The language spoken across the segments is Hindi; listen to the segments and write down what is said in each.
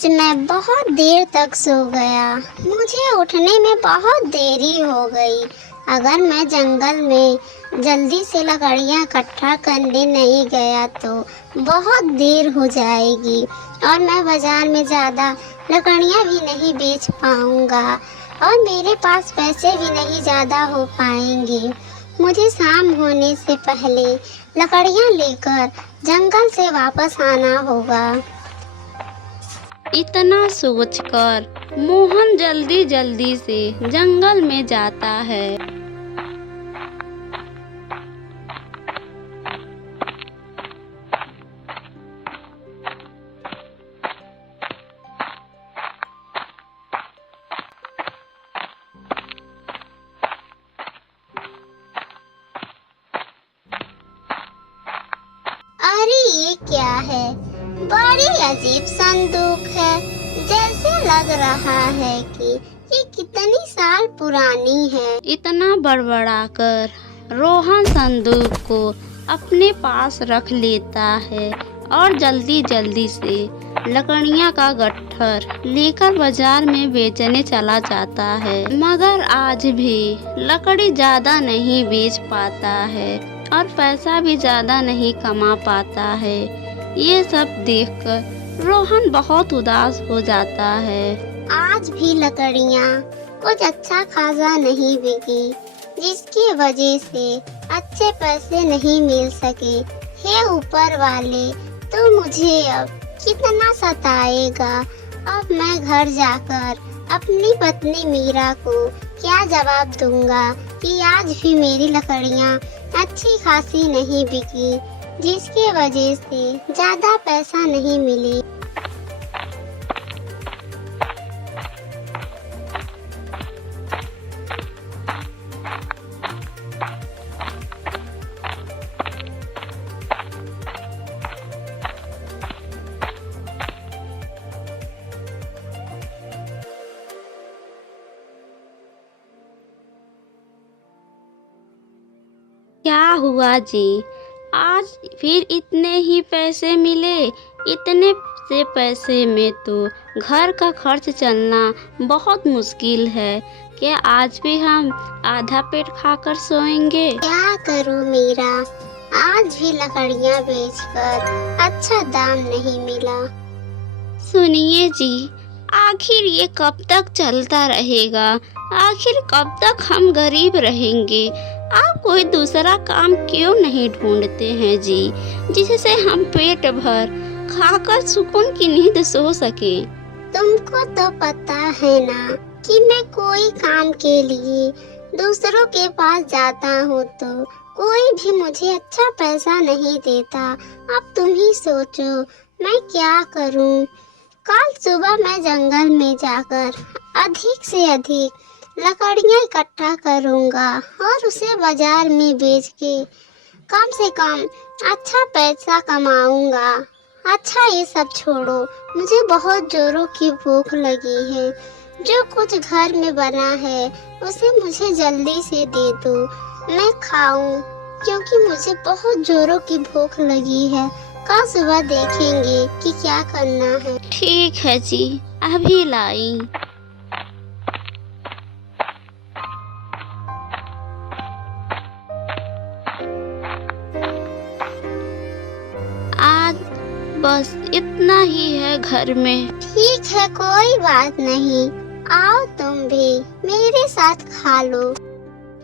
आज मैं बहुत देर तक सो गया। मुझे उठने में बहुत देरी हो गई। अगर मैं जंगल में जल्दी से लकड़ियाँ इकट्ठा करने नहीं गया तो बहुत देर हो जाएगी और मैं बाजार में ज़्यादा लकड़ियाँ भी नहीं बेच पाऊँगा और मेरे पास पैसे भी नहीं ज़्यादा हो पाएंगे। मुझे शाम होने से पहले लकड़ियाँ लेकर जंगल से वापस आना होगा। इतना सोचकर मोहन जल्दी जल्दी से जंगल में जाता है। अरे ये क्या है? बड़ी अजीब संदूक है। जैसे लग रहा है कि ये कितनी साल पुरानी है। इतना बड़बड़ाकर रोहन संदूक को अपने पास रख लेता है और जल्दी जल्दी से लकड़ियाँ का गट्ठर लेकर बाजार में बेचने चला जाता है, मगर आज भी लकड़ी ज़्यादा नहीं बेच पाता है और पैसा भी ज़्यादा नहीं कमा पाता है। ये सब देखकर रोहन बहुत उदास हो जाता है। आज भी लकड़ियाँ कुछ अच्छा खासा नहीं बिकी, जिसकी वजह से अच्छे पैसे नहीं मिल सके। हे ऊपर वाले, तो मुझे अब कितना सताएगा। अब मैं घर जाकर अपनी पत्नी मीरा को क्या जवाब दूंगा कि आज भी मेरी लकड़ियाँ अच्छी खासी नहीं बिकी, जिसकी वजह से ज़्यादा पैसा नहीं मिले। क्या हुआ जी? आज फिर इतने ही पैसे मिले? इतने से पैसे में तो घर का खर्च चलना बहुत मुश्किल है। क्या आज भी हम आधा पेट खाकर सोएंगे? क्या करूं मीरा, आज भी लकड़ियां बेचकर अच्छा दाम नहीं मिला। सुनिए जी, आखिर ये कब तक चलता रहेगा? आखिर कब तक हम गरीब रहेंगे? आप कोई दूसरा काम क्यों नहीं ढूंढते हैं जी, जिससे हम पेट भर खाकर सुकून की नींद सो सके? तुमको तो पता है ना कि मैं कोई काम के लिए दूसरों के पास जाता हूँ तो कोई भी मुझे अच्छा पैसा नहीं देता। अब तुम ही सोचो मैं क्या करूँ। कल सुबह मैं जंगल में जाकर अधिक से अधिक लकड़ियाँ इकट्ठा करूँगा और उसे बाजार में बेच के कम से कम अच्छा पैसा कमाऊँगा। अच्छा ये सब छोड़ो, मुझे बहुत जोरों की भूख लगी है। जो कुछ घर में बना है उसे मुझे जल्दी से दे दो, मैं खाऊं, क्योंकि मुझे बहुत जोरों की भूख लगी है। कल सुबह देखेंगे कि क्या करना है। ठीक है जी, अभी लाई। आज बस इतना ही है घर में। ठीक है, कोई बात नहीं, आओ तुम भी मेरे साथ खा लो।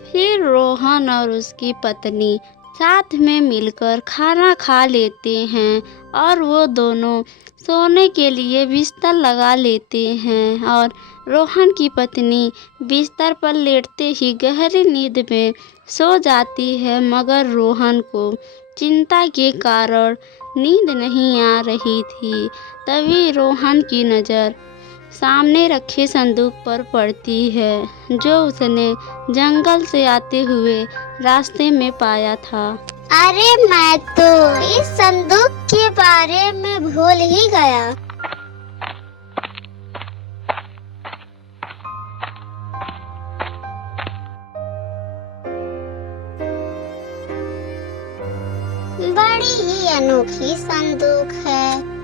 फिर रोहन और उसकी पत्नी साथ में मिलकर खाना खा लेते हैं और वो दोनों सोने के लिए बिस्तर लगा लेते हैं और रोहन की पत्नी बिस्तर पर लेटते ही गहरी नींद में सो जाती है, मगर रोहन को चिंता के कारण नींद नहीं आ रही थी। तभी रोहन की नज़र सामने रखे संदूक पर पड़ती है, जो उसने जंगल से आते हुए रास्ते में पाया था। अरे मैं तो इस संदूक के बारे में भूल ही गया। बड़ी ही अनोखी संदूक है।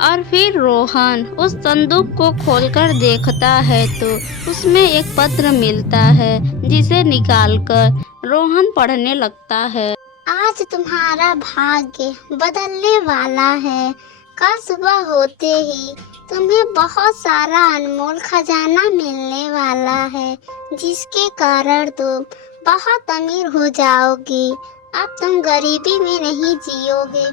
और फिर रोहन उस संदूक को खोलकर देखता है तो उसमें एक पत्र मिलता है, जिसे निकालकर रोहन पढ़ने लगता है। आज तुम्हारा भाग्य बदलने वाला है। कल सुबह होते ही तुम्हें बहुत सारा अनमोल खजाना मिलने वाला है, जिसके कारण तुम बहुत अमीर हो जाओगी। अब तुम गरीबी में नहीं जियोगे।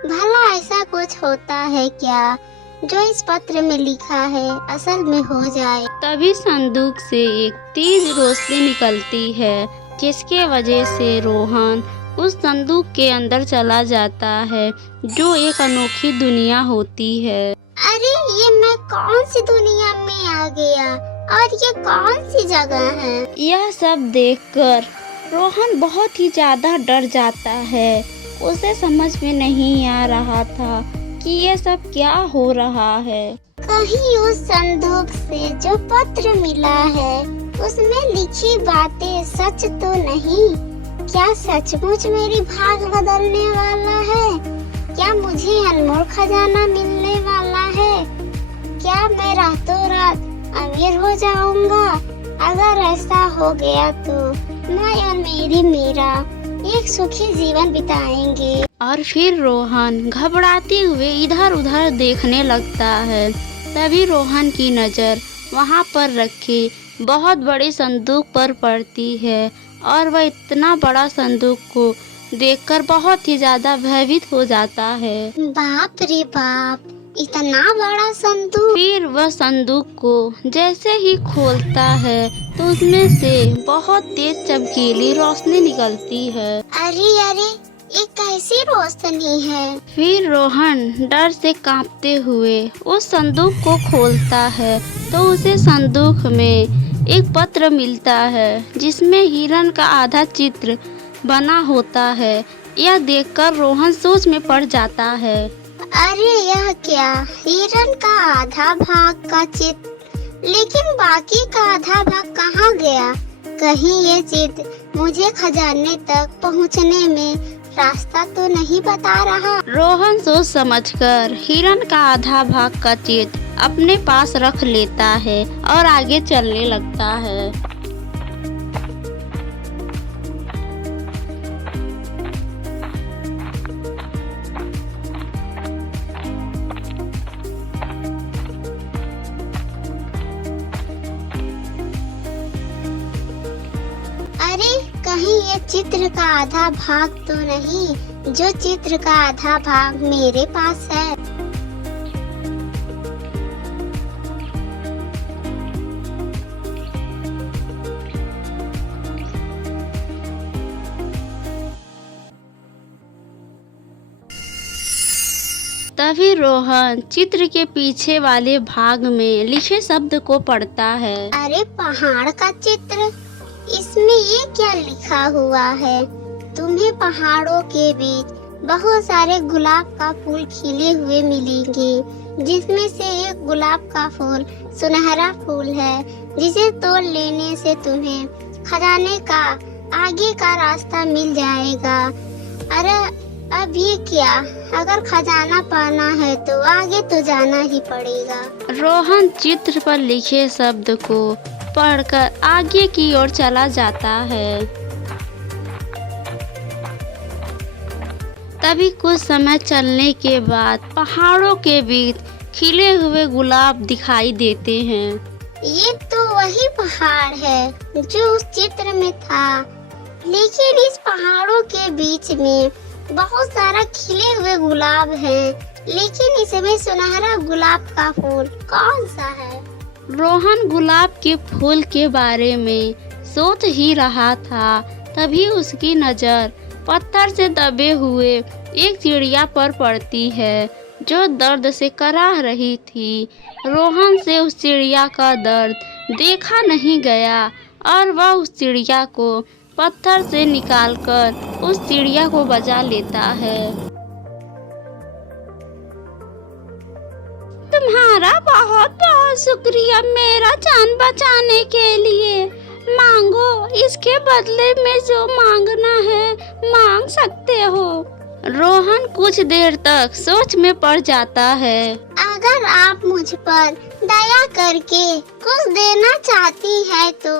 भला ऐसा कुछ होता है क्या जो इस पत्र में लिखा है असल में हो जाए? तभी संदूक से एक तेज रोशनी निकलती है, जिसके वजह से रोहन उस संदूक के अंदर चला जाता है, जो एक अनोखी दुनिया होती है। अरे ये मैं कौन सी दुनिया में आ गया और ये कौन सी जगह है? यह सब देखकर रोहन बहुत ही ज्यादा डर जाता है। उसे समझ में नहीं आ रहा था कि ये सब क्या हो रहा है। कहीं उस संदूक से जो पत्र मिला है उसमें लिखी बातें सच तो नहीं? क्या सचमुच मेरी भाग बदलने वाला है? क्या मुझे अनमोल खजाना मिलने वाला है? क्या मैं रातों रात अमीर हो जाऊंगा? अगर ऐसा हो गया तो मैं और मेरी मीरा एक सुखी जीवन बिताएंगे। और फिर रोहन घबराते हुए इधर उधर देखने लगता है। तभी रोहन की नज़र वहाँ पर रखे बहुत बड़े संदूक पर पड़ती है, और वह इतना बड़ा संदूक को देखकर बहुत ही ज्यादा भयभीत हो जाता है। बाप रे बाप, इतना बड़ा संदूक! फिर वह संदूक को जैसे ही खोलता है तो उसमें से बहुत तेज चमकीली रोशनी निकलती है। अरे अरे, ये कैसी रोशनी है? फिर रोहन डर से कांपते हुए उस संदूक को खोलता है तो उसे संदूक में एक पत्र मिलता है, जिसमें हिरण का आधा चित्र बना होता है। यह देखकर रोहन सोच में पड़ जाता है। अरे यह क्या, हिरण का आधा भाग का चित्र, लेकिन बाकी का आधा भाग कहाँ गया? कहीं ये चित्र मुझे खजाने तक पहुँचने में रास्ता तो नहीं बता रहा? रोहन सोच समझकर हिरण का आधा भाग का चित्र अपने पास रख लेता है और आगे चलने लगता है। अरे कहीं ये चित्र का आधा भाग तो नहीं, जो चित्र का आधा भाग मेरे पास है? तभी रोहन चित्र के पीछे वाले भाग में लिखे शब्द को पढ़ता है। अरे पहाड़ का चित्र, इसमें ये क्या लिखा हुआ है? तुम्हें पहाड़ों के बीच बहुत सारे गुलाब का फूल खिले हुए मिलेंगे, जिसमें से एक गुलाब का फूल सुनहरा फूल है, जिसे तोड़ लेने से तुम्हें खजाने का आगे का रास्ता मिल जाएगा। अरे अब ये क्या, अगर खजाना पाना है तो आगे तो जाना ही पड़ेगा। रोहन चित्र पर लिखे शब्द को पढ़कर आगे की ओर चला जाता है। तभी कुछ समय चलने के बाद पहाड़ों के बीच खिले हुए गुलाब दिखाई देते हैं। ये तो वही पहाड़ है जो उस चित्र में था, लेकिन इस पहाड़ों के बीच में बहुत सारा खिले हुए गुलाब हैं, लेकिन इसमें सुनहरा गुलाब का फूल कौन सा है? रोहन गुलाब के फूल के बारे में सोच ही रहा था, तभी उसकी नज़र पत्थर से दबे हुए एक चिड़िया पर पड़ती है, जो दर्द से कराह रही थी। रोहन से उस चिड़िया का दर्द देखा नहीं गया और वह उस चिड़िया को पत्थर से निकालकर उस चिड़िया को बचा लेता है। तुम्हारा बहुत बहुत शुक्रिया मेरा जान बचाने के लिए। मांगो, इसके बदले में जो मांगना है मांग सकते हो। रोहन कुछ देर तक सोच में पड़ जाता है। अगर आप मुझ पर दया करके कुछ देना चाहती है तो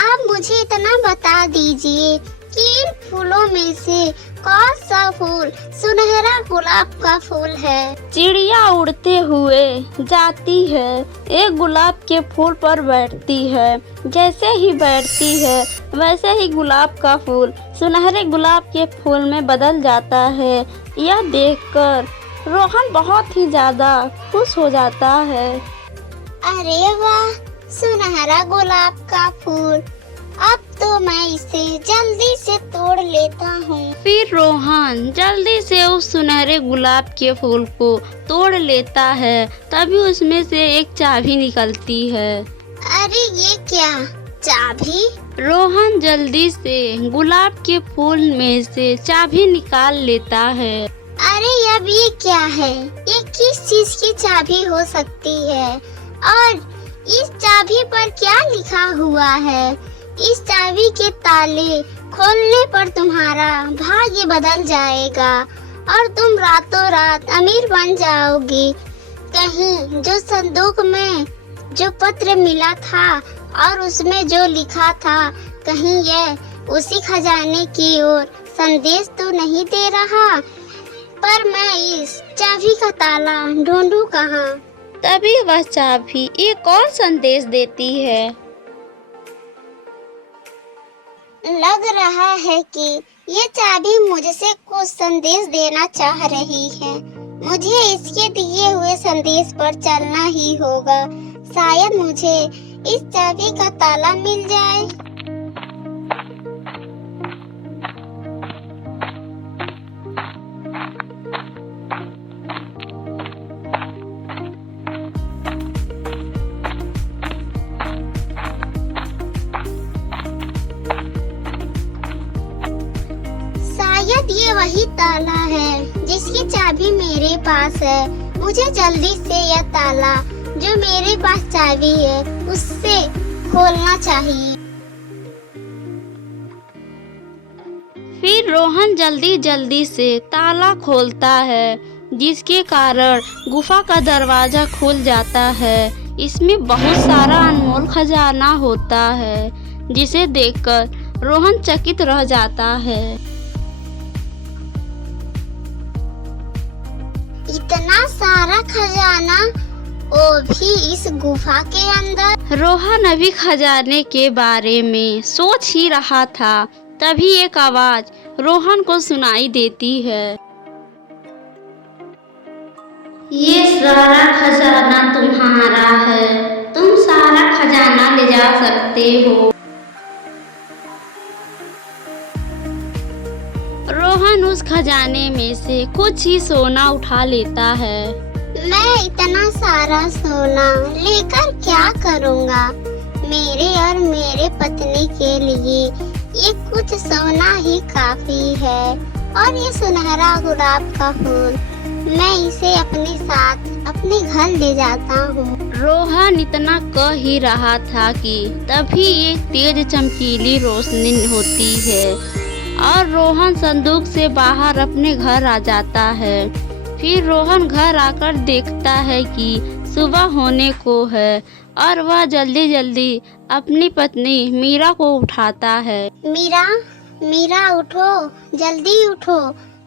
आप मुझे इतना बता दीजिए कि इन फूलों में से कौन सा फूल सुनहरा गुलाब का फूल है। चिड़िया उड़ते हुए जाती है, एक गुलाब के फूल पर बैठती है। जैसे ही बैठती है वैसे ही गुलाब का फूल सुनहरे गुलाब के फूल में बदल जाता है। यह देखकर रोहन बहुत ही ज्यादा खुश हो जाता है। अरे वाह, सुनहरा गुलाब का फूल, अब तो मैं इसे जल्दी से तोड़ लेता हूँ। फिर रोहन जल्दी से उस सुनहरे गुलाब के फूल को तोड़ लेता है। तभी उसमें से एक चाबी निकलती है। अरे ये क्या चाबी? रोहन जल्दी से गुलाब के फूल में से चाबी निकाल लेता है। अरे अब ये क्या है? ये किस चीज की चाबी हो सकती है? और इस चाबी पर क्या लिखा हुआ है? इस चाबी के ताले खोलने पर तुम्हारा भाग्य बदल जाएगा और तुम रातों रात अमीर बन जाओगी। कहीं जो संदूक में जो पत्र मिला था और उसमें जो लिखा था, कहीं यह उसी खजाने की ओर संदेश तो नहीं दे रहा? पर मैं इस चाबी का ताला ढूंढूं कहाँ? तभी वह चाबी एक और संदेश देती है। लग रहा है कि ये चाबी मुझसे कुछ संदेश देना चाह रही है। मुझे इसके दिए हुए संदेश पर चलना ही होगा। शायद मुझे इस चाबी का ताला मिल जाए। शायद ये वही ताला है जिसकी चाबी मेरे पास है। मुझे जल्दी से यह ताला जो मेरे पास चाबी है उससे खोलना चाहिए। फिर रोहन जल्दी जल्दी से ताला खोलता है, जिसके कारण गुफा का दरवाजा खुल जाता है। इसमें बहुत सारा अनमोल खजाना होता है, जिसे देखकर रोहन चकित रह जाता है। इतना सारा खजाना, वो भी इस गुफा के अंदर। रोहन अभी खजाने के बारे में सोच ही रहा था, तभी एक आवाज रोहन को सुनाई देती है। ये सारा खजाना तुम्हारा है, तुम सारा खजाना ले जा सकते हो। रोहन उस खजाने में से कुछ ही सोना उठा लेता है। मैं इतना सारा सोना लेकर क्या करूँगा? मेरे और मेरे पत्नी के लिए ये कुछ सोना ही काफी है। और ये सुनहरा गुलाब का फूल, मैं इसे अपने साथ अपने घर ले जाता हूँ। रोहन इतना कह ही रहा था कि तभी एक तेज चमकीली रोशनी होती है और रोहन संदूक से बाहर अपने घर आ जाता है। फिर रोहन घर आकर देखता है कि सुबह होने को है और वह जल्दी जल्दी अपनी पत्नी मीरा को उठाता है। मीरा, मीरा उठो, जल्दी उठो,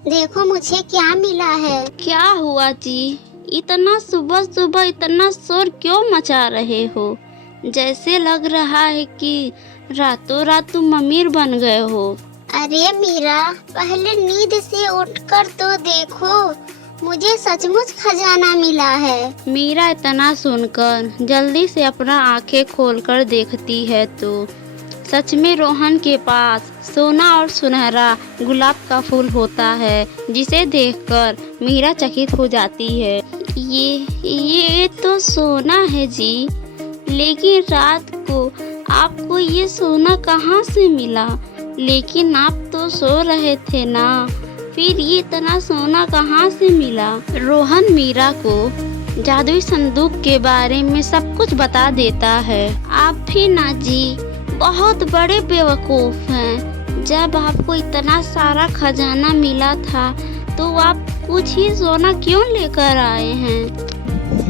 देखो मुझे क्या मिला है। क्या हुआ जी? इतना सुबह सुबह इतना शोर क्यों मचा रहे हो? जैसे लग रहा है कि रातों रात तुम अमीर बन गए हो। अरे मीरा, पहले नींद से उठकर तो देखो, मुझे सचमुच खजाना मिला है। मीरा इतना सुनकर जल्दी से अपना आंखें खोलकर देखती है तो सच में रोहन के पास सोना और सुनहरा गुलाब का फूल होता है, जिसे देखकर मीरा चकित हो जाती है। ये तो सोना है जी, लेकिन रात को आपको ये सोना कहाँ से मिला? लेकिन आप तो सो रहे थे ना, फिर ये इतना सोना कहाँ से मिला? रोहन मीरा को जादुई संदूक के बारे में सब कुछ बता देता है। आप भी ना जी बहुत बड़े बेवकूफ़ हैं। जब आपको इतना सारा खजाना मिला था तो आप कुछ ही सोना क्यों लेकर आए हैं?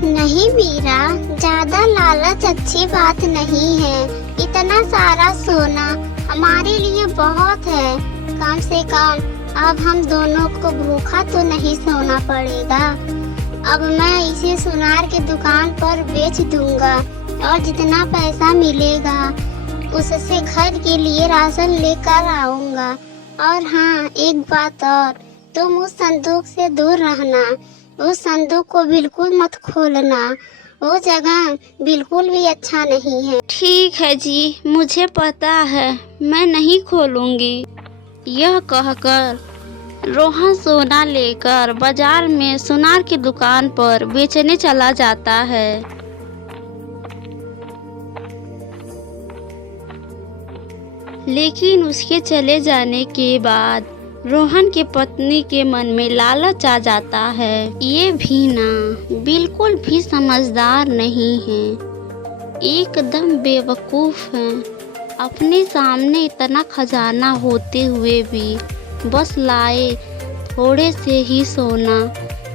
नहीं मीरा, ज्यादा लालच अच्छी बात नहीं है। इतना सारा सोना हमारे लिए बहुत है। कम से कम अब हम दोनों को भूखा तो नहीं सोना पड़ेगा। अब मैं इसे सुनार के दुकान पर बेच दूंगा और जितना पैसा मिलेगा उससे घर के लिए राशन लेकर आऊंगा। और हाँ, एक बात और, तुम उस संदूक से दूर रहना। उस संदूक को बिल्कुल मत खोलना, वो जगह बिल्कुल भी अच्छा नहीं है। ठीक है जी, मुझे पता है, मैं नहीं खोलूंगी। यह कहकर रोहन सोना लेकर बाजार में सुनार की दुकान पर बेचने चला जाता है। लेकिन उसके चले जाने के बाद रोहन की पत्नी के मन में लालच आ जाता है। ये भी ना बिल्कुल भी समझदार नहीं है, एकदम बेवकूफ है। अपने सामने इतना खजाना होते हुए भी बस लाए थोड़े से ही सोना।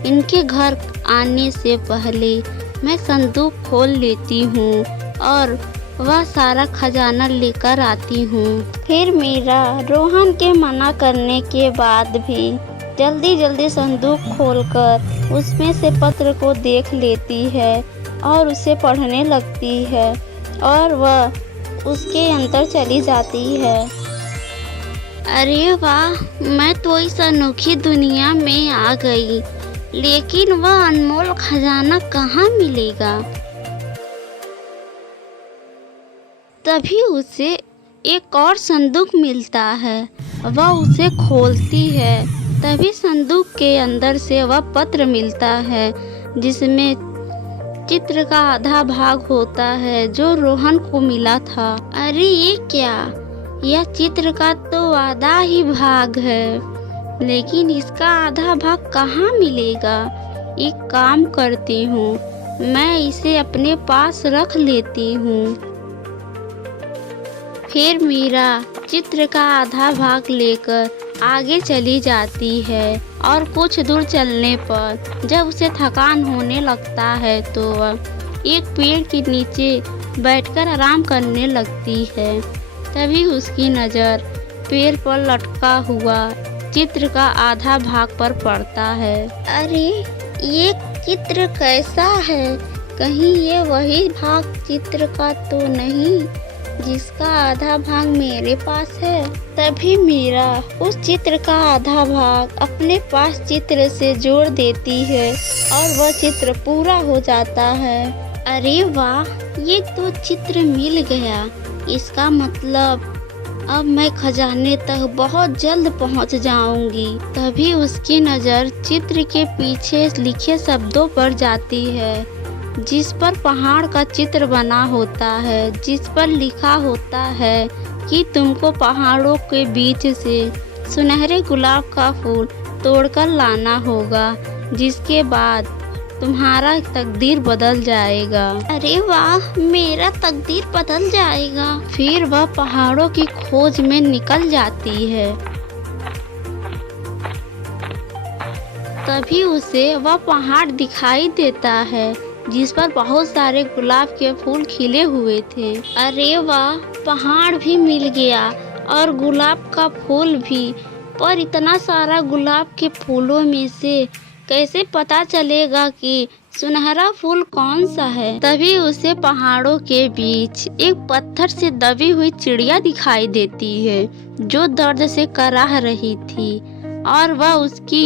इनके घर आने से पहले मैं संदूक खोल लेती हूँ और वह सारा खजाना लेकर आती हूँ। फिर मीरा रोहन के मना करने के बाद भी जल्दी जल्दी संदूक खोलकर उसमें से पत्र को देख लेती है और उसे पढ़ने लगती है और वह उसके अंदर चली जाती है। अरे वाह, मैं तो इस अनोखी दुनिया में आ गई, लेकिन वह अनमोल खजाना कहाँ मिलेगा? तभी उसे एक और संदूक मिलता है। वह उसे खोलती है, तभी संदूक के अंदर से वह पत्र मिलता है जिसमें चित्र का आधा भाग होता है जो रोहन को मिला था। अरे ये क्या, यह चित्र का तो आधा ही भाग है, लेकिन इसका आधा भाग कहाँ मिलेगा? एक काम करती हूँ, मैं इसे अपने पास रख लेती हूँ। फिर मीरा चित्र का आधा भाग लेकर आगे चली जाती है और कुछ दूर चलने पर जब उसे थकान होने लगता है तो वह एक पेड़ के नीचे बैठकर आराम करने लगती है। तभी उसकी नज़र पेड़ पर लटका हुआ चित्र का आधा भाग पर पड़ता है। अरे ये चित्र कैसा है? कहीं ये वही भाग चित्र का तो नहीं जिसका आधा भाग मेरे पास है? तभी मीरा उस चित्र का आधा भाग अपने पास चित्र से जोड़ देती है और वह चित्र पूरा हो जाता है। अरे वाह, ये तो चित्र मिल गया। इसका मतलब अब मैं खजाने तक बहुत जल्द पहुंच जाऊंगी। तभी उसकी नज़र चित्र के पीछे लिखे शब्दों पर जाती है जिस पर पहाड़ का चित्र बना होता है, जिस पर लिखा होता है कि तुमको पहाड़ों के बीच से सुनहरे गुलाब का फूल तोड़कर लाना होगा, जिसके बाद तुम्हारा तकदीर बदल जाएगा। अरे वाह, मेरा तकदीर बदल जाएगा। फिर वह पहाड़ों की खोज में निकल जाती है। तभी उसे वह पहाड़ दिखाई देता है जिस पर बहुत सारे गुलाब के फूल खिले हुए थे। अरे वाह, पहाड़ भी मिल गया और गुलाब का फूल भी। पर इतना सारा गुलाब के फूलों में से कैसे पता चलेगा कि सुनहरा फूल कौन सा है? तभी उसे पहाड़ों के बीच एक पत्थर से दबी हुई चिड़िया दिखाई देती है जो दर्द से कराह रही थी और वह उसकी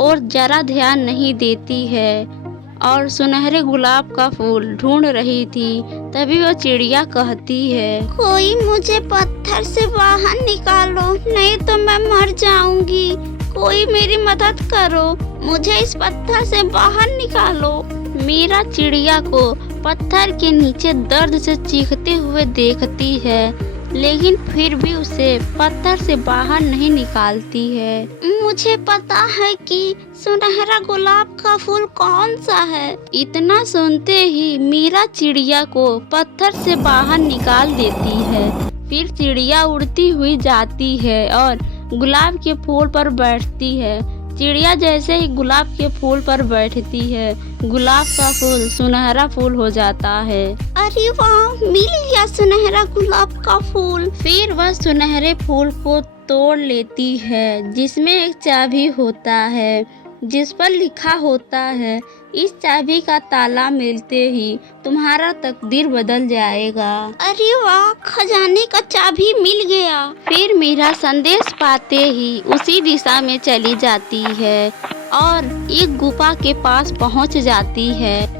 ओर जरा ध्यान नहीं देती है और सुनहरे गुलाब का फूल ढूंढ रही थी। तभी वह चिड़िया कहती है, कोई मुझे पत्थर से बाहर निकालो, नहीं तो मैं मर जाऊंगी। कोई मेरी मदद करो, मुझे इस पत्थर से बाहर निकालो। मीरा चिड़िया को पत्थर के नीचे दर्द से चीखते हुए देखती है, लेकिन फिर भी उसे पत्थर से बाहर नहीं निकालती है। मुझे पता है कि सुनहरा गुलाब का फूल कौन सा है। इतना सुनते ही मीरा चिड़िया को पत्थर से बाहर निकाल देती है। फिर चिड़िया उड़ती हुई जाती है और गुलाब के फूल पर बैठती है। चिड़िया जैसे ही गुलाब के फूल पर बैठती है, गुलाब का फूल सुनहरा फूल हो जाता है। अरे वाह, मिल गया सुनहरा गुलाब का फूल। फिर वह सुनहरे फूल को तोड़ लेती है, जिसमें एक चाबी होता है, जिस पर लिखा होता है, इस चाबी का ताला मिलते ही तुम्हारा तकदीर बदल जाएगा। अरे वाह, खजाने का चाबी मिल गया। फिर मीरा संदेश पाते ही उसी दिशा में चली जाती है और एक गुफा के पास पहुंच जाती है।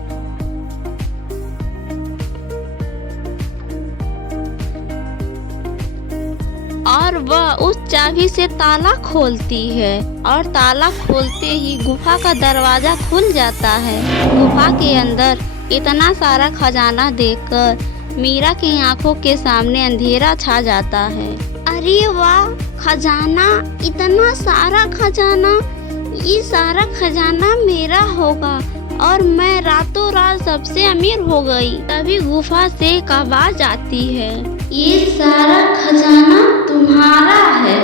और वह उस चाबी से ताला खोलती है और ताला खोलते ही गुफा का दरवाजा खुल जाता है। गुफा के अंदर इतना सारा खजाना देखकर मीरा की आंखों के सामने अंधेरा छा जाता है। अरे वाह, खजाना, इतना सारा खजाना, ये सारा खजाना मेरा होगा और मैं रातों रात सबसे अमीर हो गई। तभी गुफा से एक आवाज आती है, ये सारा खजाना तुम्हारा है,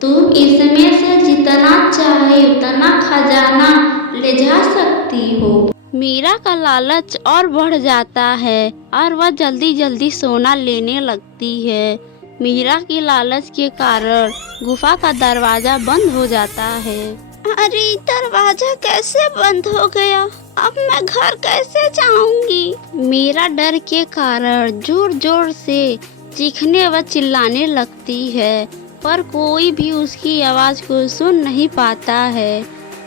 तुम इसमें से जितना चाहे उतना खजाना ले जा सकती हो। मीरा का लालच और बढ़ जाता है और वह जल्दी जल्दी सोना लेने लगती है। मीरा की लालच के कारण गुफा का दरवाजा बंद हो जाता है। अरे दरवाजा कैसे बंद हो गया? अब मैं घर कैसे जाऊंगी? मीरा डर के कारण जोर जोर से चीखने व चिल्लाने लगती है, पर कोई भी उसकी आवाज को सुन नहीं पाता है।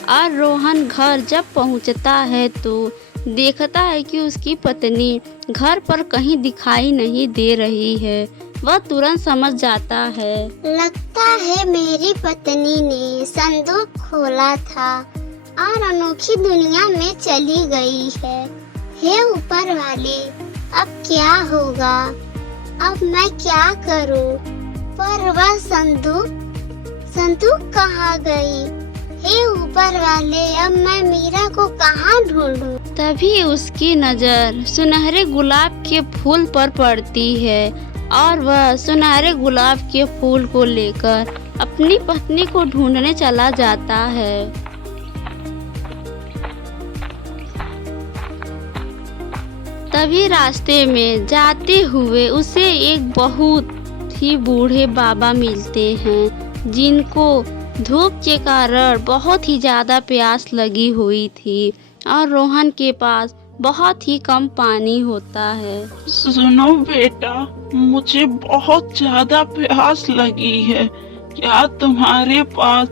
और रोहन घर जब पहुंचता है तो देखता है कि उसकी पत्नी घर पर कहीं दिखाई नहीं दे रही है। वह तुरंत समझ जाता है, लगता है मेरी पत्नी ने संदूक खोला था और अनोखी दुनिया में चली गई है। हे ऊपर वाले, अब क्या होगा? अब मैं क्या करूं? पर वह संदूक कहाँ गई? हे ऊपर वाले, अब मैं मीरा को कहाँ ढूंढूं? तभी उसकी नजर सुनहरे गुलाब के फूल पर पड़ती है और वह सुनहरे गुलाब के फूल को लेकर अपनी पत्नी को ढूंढने चला जाता है। तभी रास्ते में जाते हुए उसे एक बहुत ही बूढ़े बाबा मिलते हैं, जिनको धूप के कारण बहुत ही ज्यादा प्यास लगी हुई थी और रोहन के पास बहुत ही कम पानी होता है। सुनो बेटा, मुझे बहुत ज्यादा प्यास लगी है, क्या तुम्हारे पास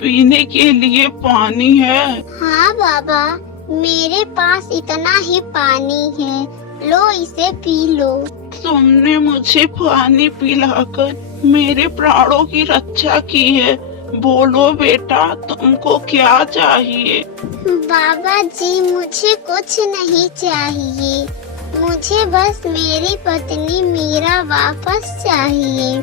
पीने के लिए पानी है? हाँ बाबा, मेरे पास इतना ही पानी है, लो इसे पी लो। तुमने मुझे पानी पिलाकर मेरे प्राणों की रक्षा की है। बोलो बेटा, तुमको क्या चाहिए? बाबा जी, मुझे कुछ नहीं चाहिए, मुझे बस मेरी पत्नी मीरा वापस चाहिए।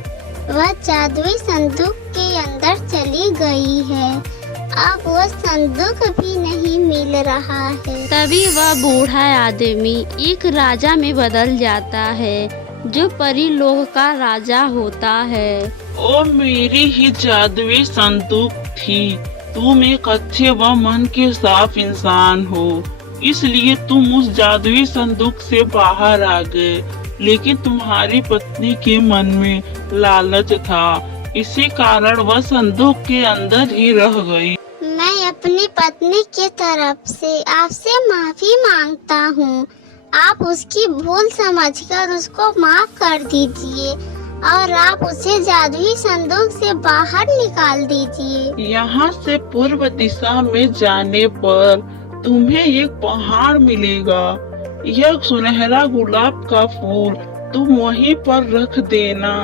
वह जादुई संदूक के अंदर चली गई है, अब वो संदूक भी नहीं मिल रहा है। तभी वह बूढ़ा आदमी एक राजा में बदल जाता है, जो परी लोग का राजा होता है। ओ मेरी ही जादुई संदूक थी, तुम एक अच्छे व मन के साफ इंसान हो, इसलिए तुम उस जादुई संदूक से बाहर आ गए। लेकिन तुम्हारी पत्नी के मन में लालच था, इसी कारण वह संदूक के अंदर ही रह गई। मैं अपनी पत्नी की तरफ से आपसे माफी मांगता हूँ। आप उसकी भूल समझकर उसको माफ कर दीजिए और आप उसे जादुई संदूक से बाहर निकाल दीजिए। यहाँ से पूर्व दिशा में जाने पर तुम्हें एक पहाड़ मिलेगा। यह सुनहरा गुलाब का फूल तुम वहीं पर रख देना,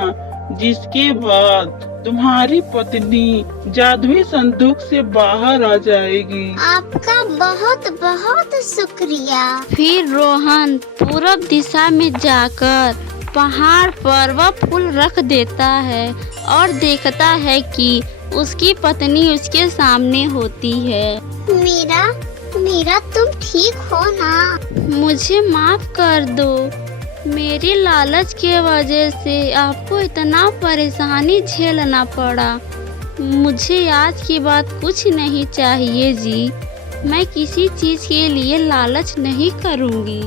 जिसके बाद तुम्हारी पत्नी जादुई संदूक से बाहर आ जाएगी। आपका बहुत बहुत शुक्रिया। फिर रोहन पूरब दिशा में जाकर पहाड़ पर वह फूल रख देता है और देखता है कि उसकी पत्नी उसके सामने होती है। मीरा तुम ठीक हो ना? मुझे माफ कर दो, मेरी लालच के वजह से आपको इतना परेशानी झेलना पड़ा। मुझे आज के बाद कुछ नहीं चाहिए जी। मैं किसी चीज़ के लिए लालच नहीं करूँगी।